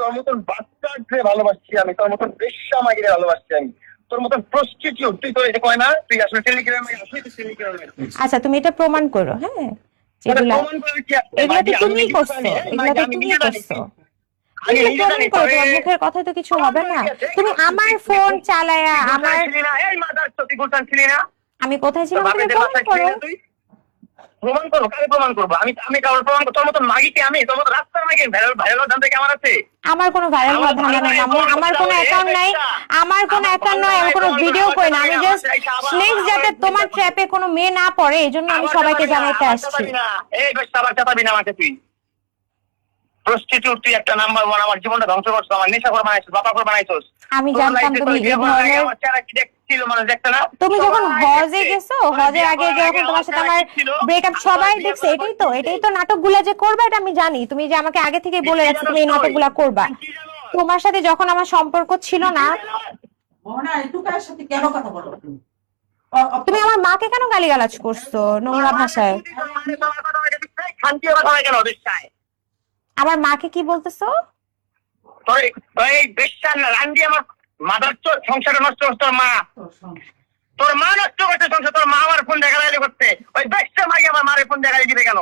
তোর মতন বাচ্চাকে ভালোবাসছি আমি, তোর মতন বেশ্যা মাগিরে ভালোবাসছি আমি, তোর মতন প্রস্টিটিউট তুই, তোর এটা কয় না তুই আসলে টেলিগ্রামে আসলে তুই টেলিগ্রামে। আচ্ছা তুমি এটা প্রমাণ করো, হ্যাঁ যেগুলা প্রমাণ করে কি এগুলা তো তুমি করছো, এগুলা তো তুমি করছো। প্রমাণ করো, তোমার মুখের কথা তো কিছু হবে না। তুমি আমার ফোন চালায়া আমার, এই মাদার তুই গুলশান ছিলি না? আমি কোথায় ছিলাম তুমি প্রমাণ করো। প্রমাণ করো, কাকে প্রমাণ করবো? আমি কারোর প্রমাণ করবো? তোর মতন মাগি কি আমি? তোর মতো রাস্তার মাগি ভাইরাল ভাইরাল ধান্দা কি আমার আছে? আমার কোনো ভাইরাল হওয়ার ধান্দা নাই মামু, আমার কোনো অ্যাকাউন্ট নাই, আমার কোনো অ্যাকাউন্ট নয়, আমি কোনো ভিডিও করি না। আমি জাস্ট নেক্সট যাতে তোমার ট্র্যাপে কোনো মেয়ে না পড়ে এজন্য আমি সবাইকে জানাইতে আসছি। এই বেশ আবার চাপাবি না আমাকে তুই। প্রস্টিটিউট তুই একটা নাম্বার ওয়ান, আমার জীবনটা ধ্বংস করছিস, আমার নেশা করে বানাইছিস, বাবা করে বানাইছিস। আমি জানতাম তুমি এই ধরনের, আমার চেহারা কি দেখছিল মানুষ দেখতে না? তুমি যখন হজে গেছো, হজের আগে যখন তোমার সাথে আমার ব্রেকআপ সবাই দেখছে, এটাই তো নাটকগুলা যে করবে এটা আমি জানি। তুমি যে আমাকে আগে থেকে বলে রাখছো তুমি এই নাটকগুলা করবা। তোমার সাথে যখন আমার সম্পর্ক ছিল না, তুমি আমার মাকে কেন গালিগালাজ করছো নোংরা ভাষায়? আমার মাকে কি বলতেছো? তোর মা নষ্ট করতে সংসার, তোর মা আমার ফোন দেখা করতে, ওই বেশটা মাই আমার মারে ফোন দেখা দিবে কেন?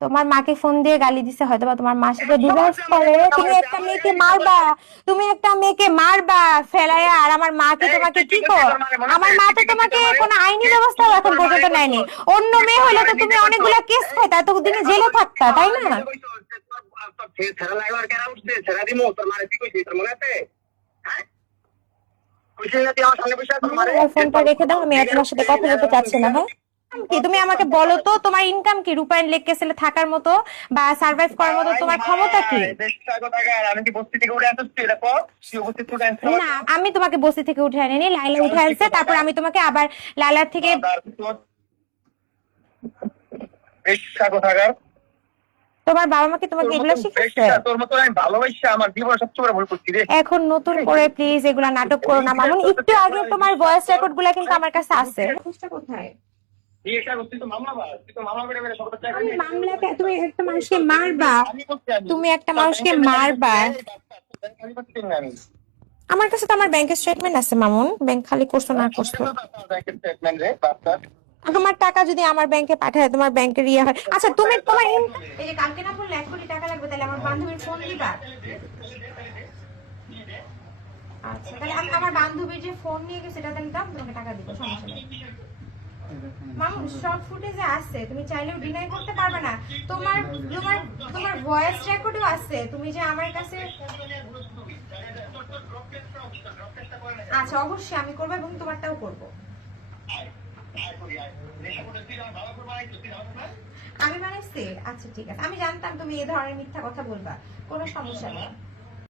তোমার মাকে ফোন দিয়ে গালি দিছে হয়তো, বা তোমার মার সাথে ডিভোর্স করে তুমি একটা মেয়েকে মারবা, তুমি একটা মেয়েকে মারবা ফেলায়া, আর আমার মা কি তোমাকে কি কর? আমার মা তো তোমাকে কোনো আইনি ব্যবস্থা এখন পর্যন্ত নেয়নি। অন্য মেয়ে হলে তো তুমি অনেকগুলা কেস খাইতা, তো দিনে জেলে থাকতা, তাই না? ফোনটা রেখে দাও, আমি আর তোমার সাথে কথা বলতে চাচ্ছি না। হ্যাঁ কি তুমি আমাকে বলো তো, তোমার ইনকাম কি রূপায়ণ লেক ক্যাসেলে থাকার মতো বা সার্ভাইভ করার মতো তোমার ক্ষমতা কি? না আমি তোমাকে বস্তি থেকে উঠে আনিনি, লাইলা উঠে আনছে, তারপর আমি তোমাকে আবার লাইলার থেকে। তোমার বাবা মা কি তোমাকে এগুলা শিখাচ্ছে? তোর মতো আমি ভালোবাসি আমার জীবনে সবচেয়ে বড় ভুল করছি রে। এখন নতুন করে প্লিজ এগুলা নাটক করো না মামুন। একটু আগে তোমার ভয়েস রেকর্ড গুলা কিন্তু আমার কাছে আছে। কোথায় মামলাকে তুমি একটা মানুষকে মারবা, তুমি একটা মানুষকে মারবা। আমার কাছে তো আমার ব্যাংকের স্টেটমেন্ট আছে মামুন, ব্যাংক খালি করছো না করছো। আমার টাকা যদি আমার ব্যাংকে পাঠায়, তোমার ব্যাংকের ইয়ে হয়। আচ্ছা তুমি তোমার এই যে কালকে না বললে 1 কোটি টাকা লাগবে, তাহলে আমার বান্ধবীর ফোন দিবা? আচ্ছা তাহলে আমি আমার বান্ধবীর যে ফোন নিয়ে গেছে সেটা দেন, দাও তোমাকে টাকা দিব, সমস্যা নেই। মামুন সব ফুটেজে আছে, তুমি চাইলেও ডিনাই করতে পারবে না। তোমার তোমার তোমার ভয়েস রেকর্ডও আছে, তুমি যে আমার কাছে। আচ্ছা অবশ্যই আমি করবো এবং তোমারটাও করবো। আমি বানাইছি? আচ্ছা ঠিক আছে, আমি জানতাম তুমি এই ধরনের মিথ্যা কথা বলবা, কোনো সমস্যা নেই।